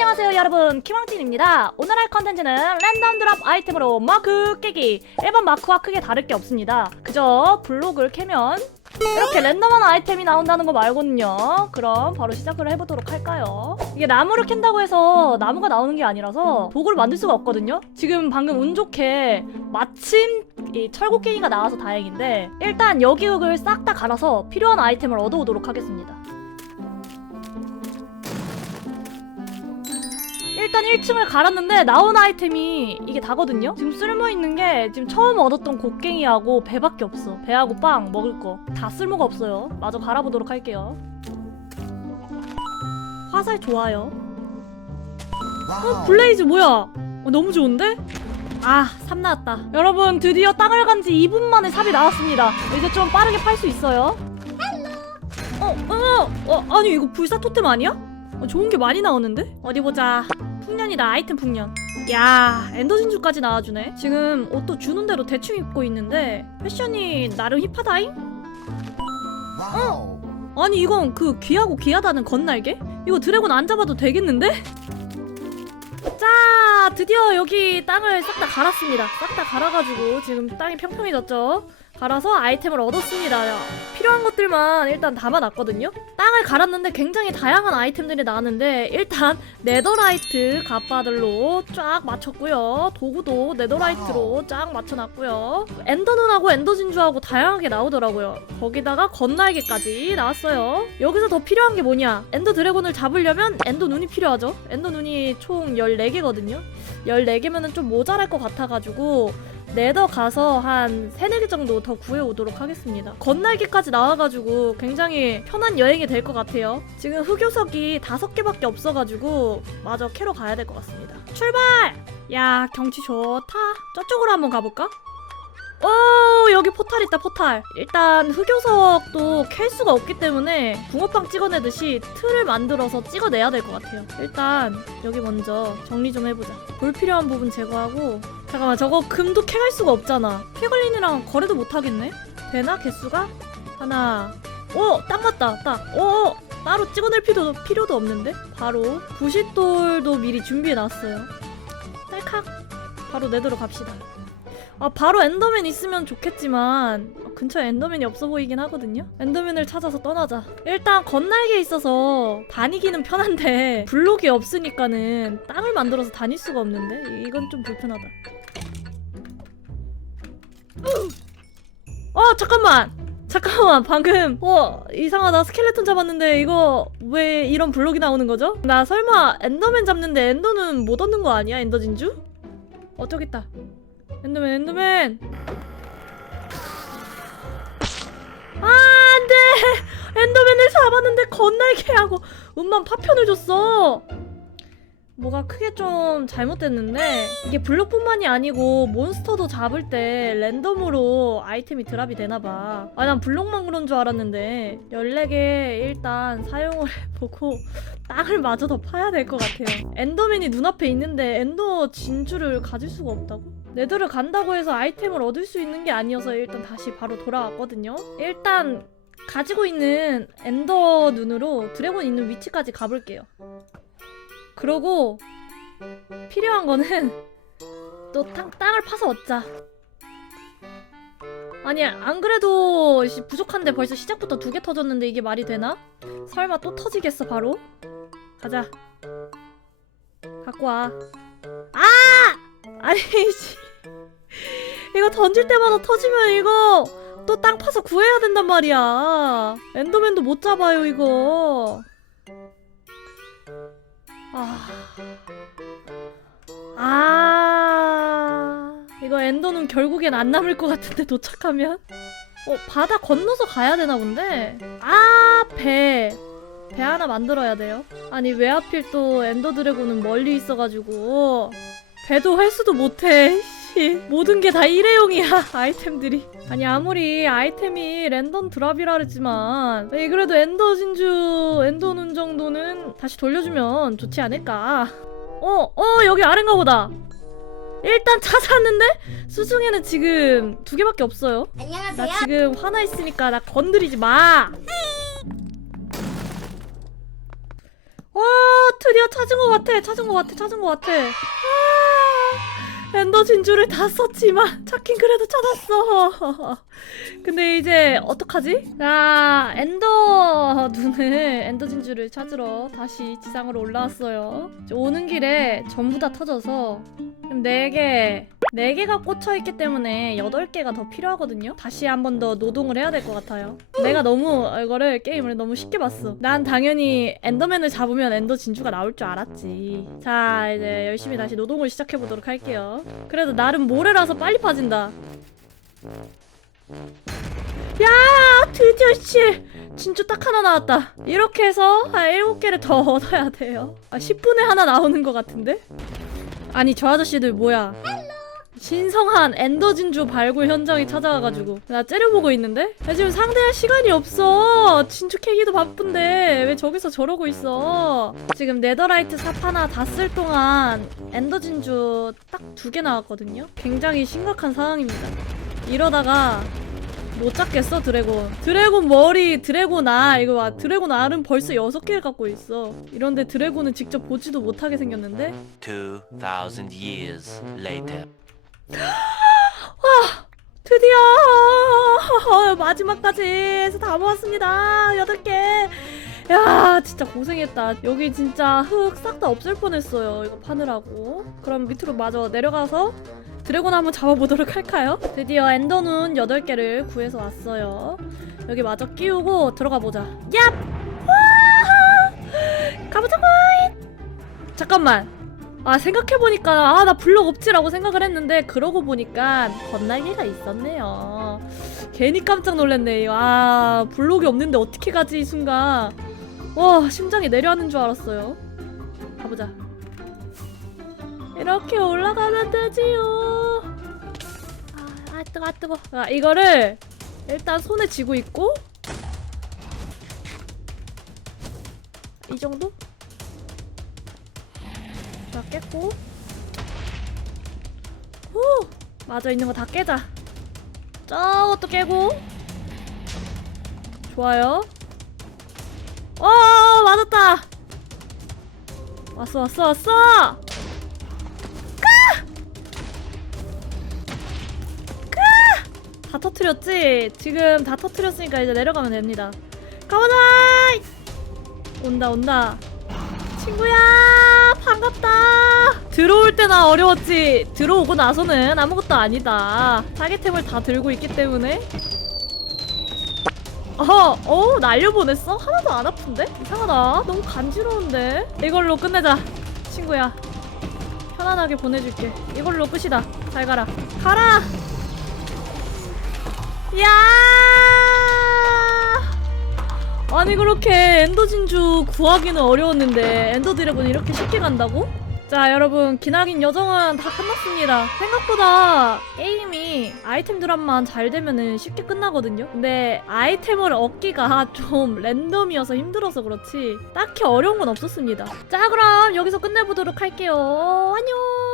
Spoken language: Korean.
안녕하세요 여러분. 키왕진입니다. 오늘 할 컨텐츠는 랜덤 드랍 아이템으로 마크 깨기. 일반 마크와 크게 다를 게 없습니다. 그저 블록을 캐면 이렇게 랜덤한 아이템이 나온다는 거 말고는요. 그럼 바로 시작을 해보도록 할까요? 이게 나무를 캔다고 해서 나무가 나오는 게 아니라서 도구를 만들 수가 없거든요. 지금 방금 운 좋게 마침 이 철곡갱이가 나와서 다행인데 일단 여기 흙을 싹 다 갈아서 필요한 아이템을 얻어오도록 하겠습니다 일단 1층을 갈았는데 나온 아이템이 이게 다거든요? 지금 쓸모있는 게 지금 처음 얻었던 곡괭이하고 배밖에 없어 배하고 빵 먹을 거 다 쓸모가 없어요 마저 갈아보도록 할게요 화살 좋아요 어 블레이즈 뭐야 어, 너무 좋은데? 아, 삽 나왔다. 여러분, 드디어 땅을 간 지 2분 만에 삽이 나왔습니다. 이제 좀 빠르게 팔 수 있어요. 어, 어, 어, 아니, 이거 불사 토템 아니야? 어, 좋은 게 많이 나오는데? 어디 보자. 풍년이다, 아이템 풍년. 야, 엔더 진주까지 나와주네. 지금 옷도 주는 대로 대충 입고 있는데, 패션이 나름 힙하다잉? 와우. 아니, 이건 그 귀하고 귀하다는 건날개? 이거 드래곤 안 잡아도 되겠는데? 자, 드디어 여기 땅을 싹 다 갈았습니다. 싹 다 갈아가지고 지금 땅이 평평해졌죠? 갈아서 아이템을 얻었습니다. 야, 필요한 것들만 일단 담아놨거든요? 땅을 갈았는데 굉장히 다양한 아이템들이 나왔는데 일단 네더라이트 갓바들로 쫙 맞췄고요. 도구도 네더라이트로 쫙 맞춰놨고요. 엔더눈하고 엔더진주하고 다양하게 나오더라고요. 거기다가 건날개까지 나왔어요. 여기서 더 필요한 게 뭐냐? 엔더 드래곤을 잡으려면 엔더 눈이 필요하죠. 엔더 눈이 총 14개거든요. 14개면은 좀 모자랄 것 같아가지고 네더 가서 한 3, 4개 정도 더 구해오도록 하겠습니다. 건날개까지 나와가지고 굉장히 편한 여행이 될 것 같아요. 지금 흑요석이 5개밖에 없어가지고 마저 캐러 가야 될 것 같습니다. 출발! 야 경치 좋다. 저쪽으로 한번 가볼까? 오 여기 포탈 있다 포탈. 일단 흑요석도 캘 수가 없기 때문에 붕어빵 찍어내듯이 틀을 만들어서 찍어내야 될 것 같아요. 일단 여기 먼저 정리 좀 해보자. 불필요한 부분 제거하고 잠깐만 저거 금도 캐갈 수가 없잖아. 피글린이랑 거래도 못하겠네? 되나 개수가? 하나. 오딱 맞다 딱오 따로 찍어낼 필요도, 필요도 없는데? 바로 부싯돌도 미리 준비해놨어요. 딸칵. 바로 내도록 갑시다 아 바로 엔더맨 있으면 좋겠지만 아, 근처에 엔더맨이 없어 보이긴 하거든요? 엔더맨을 찾아서 떠나자. 일단 건날개 있어서 다니기는 편한데 블록이 없으니까는 땅을 만들어서 다닐 수가 없는데? 이- 이건 좀 불편하다. 어 잠깐만! 잠깐만 방금 어 이상하다. 스켈레톤 잡았는데 이거 왜 이런 블록이 나오는 거죠? 나 설마 엔더맨 잡는데 엔더는 못 얻는 거 아니야 엔더 진주? 어 있다 엔더맨 엔더맨! 아 안돼! 엔더맨을 잡았는데 건날개 하고 음만 파편을 줬어 뭐가 크게 좀 잘못됐는데 이게 블록뿐만이 아니고 몬스터도 잡을 때 랜덤으로 아이템이 드랍이 되나봐. 아 난 블록만 그런 줄 알았는데 14개 일단 사용을 해보고 땅을 마저 더 파야 될 것 같아요. 엔더맨이 눈앞에 있는데 엔더 진주를 가질 수가 없다고? 네더를 간다고 해서 아이템을 얻을 수 있는 게 아니어서 일단 다시 바로 돌아왔거든요. 일단 가지고 있는 엔더 눈으로 드래곤 있는 위치까지 가볼게요 그러고 필요한 거는 또 땅, 땅을 파서 얻자. 아니 안 그래도 씨, 부족한데 벌써 시작부터 두 개 터졌는데 이게 말이 되나? 설마 또 터지겠어 바로? 가자. 갖고 와. 아! 아니 씨. 이거 던질 때마다 터지면 이거 또 땅 파서 구해야 된단 말이야. 엔더맨도 못 잡아요 이거. 아. 아. 이거 엔더는 결국엔 안 남을 것 같은데 도착하면? 어, 바다 건너서 가야 되나 본데? 아, 배. 배 하나 만들어야 돼요. 아니, 왜 하필 또 엔더 드래곤은 멀리 있어가지고. 배도 회수도 못해. 씨. 모든 게 다 일회용이야, 아이템들이. 아니, 아무리 아이템이 랜덤 드랍이라 그랬지만, 이 그래도 엔더 진주, 엔더 눈 정도는 다시 돌려주면 좋지 않을까. 어, 어, 여기 아래인가 보다. 일단 찾았는데 수중에는 지금 두 개밖에 없어요. 나 안녕하세요. 지금 화나 있으니까 나 건드리지 마. 와 드디어 찾은 것 같아 찾은 것 같아 찾은 것 같아 아, 엔더 진주를 다 썼지만 찾긴 그래도 찾았어 근데 이제 어떡하지? 자 엔더 눈을 엔더 진주를 찾으러 다시 지상으로 올라왔어요 오는 길에 전부 다 터져서 지금 4개 4개가 꽂혀있기 때문에 8개가 더 필요하거든요. 다시 한 번 더 노동을 해야 될 것 같아요. 내가 너무 이거를 게임을 너무 쉽게 봤어. 난 당연히 엔더맨을 잡으면 엔더 진주가 나올 줄 알았지. 자 이제 열심히 다시 노동을 시작해보도록 할게요. 그래도 나름 모래라서 빨리 파진다. 야 드디어 씨! 진주 딱 하나 나왔다. 이렇게 해서 한 7개를 더 얻어야 돼요. 아 10분에 하나 나오는 것 같은데? 아니 저 아저씨들 뭐야 신성한 엔더 진주 발굴 현장에 찾아와가지고 나 째려보고 있는데? 나 지금 상대할 시간이 없어. 진주 캐기도 바쁜데. 왜 저기서 저러고 있어? 지금 네더라이트 삽 하나 다 쓸 동안 엔더 진주 딱 두 개 나왔거든요? 굉장히 심각한 상황입니다. 이러다가 못 잡겠어 드래곤? 드래곤 머리 드래곤 알. 이거 봐. 드래곤 알은 벌써 여섯 개를 갖고 있어. 이런데 드래곤은 직접 보지도 못하게 생겼는데? 2,000 years later. 드디어 마지막까지 해서 다 모았습니다 여덟 개 야 진짜 고생했다 여기 진짜 흙 싹 다 없앨 뻔했어요 이거 파느라고 그럼 밑으로 마저 내려가서 드래곤 한번 잡아보도록 할까요? 드디어 엔더눈 8개를 구해서 왔어요 여기 마저 끼우고 들어가 보자 얍! 와! 가보자고! 잠깐만 아 생각해보니까 아 나 블럭 없지라고 생각을 했는데 그러고 보니까 건날개가 있었네요. 괜히 깜짝 놀랐네 아 블록이 없는데 어떻게 가지 이 순간. 와 심장이 내려앉는 줄 알았어요. 가보자. 이렇게 올라가면 되지요. 아, 아 뜨거 아 뜨거. 아 이거를 일단 손에 쥐고 있고 이 정도? 자 깼고. 후 맞아 있는 거 다 깨자. 저것도 깨고. 좋아요. 어 맞았다. 왔어 왔어 왔어. 다 터트렸지? 지금 다 터트렸으니까 이제 내려가면 됩니다. 가보자! 온다 온다. 친구야 때나 어려웠지? 들어오고 나서는 아무것도 아니다. 타겟템을 다 들고 있기 때문에. 어허 어 날려보냈어? 하나도 안 아픈데? 이상하다. 너무 간지러운데? 이걸로 끝내자 친구야. 편안하게 보내줄게. 이걸로 끝이다. 잘 가라. 가라! 야! 아니 그렇게 엔더 진주 구하기는 어려웠는데 엔더 드래곤이 이렇게 쉽게 간다고? 자 여러분 기나긴 여정은 다 끝났습니다. 생각보다 게임이 아이템 드랍만 잘 되면은 쉽게 끝나거든요? 근데 아이템을 얻기가 좀 랜덤이어서 힘들어서 그렇지 딱히 어려운 건 없었습니다. 자 그럼 여기서 끝내보도록 할게요. 안녕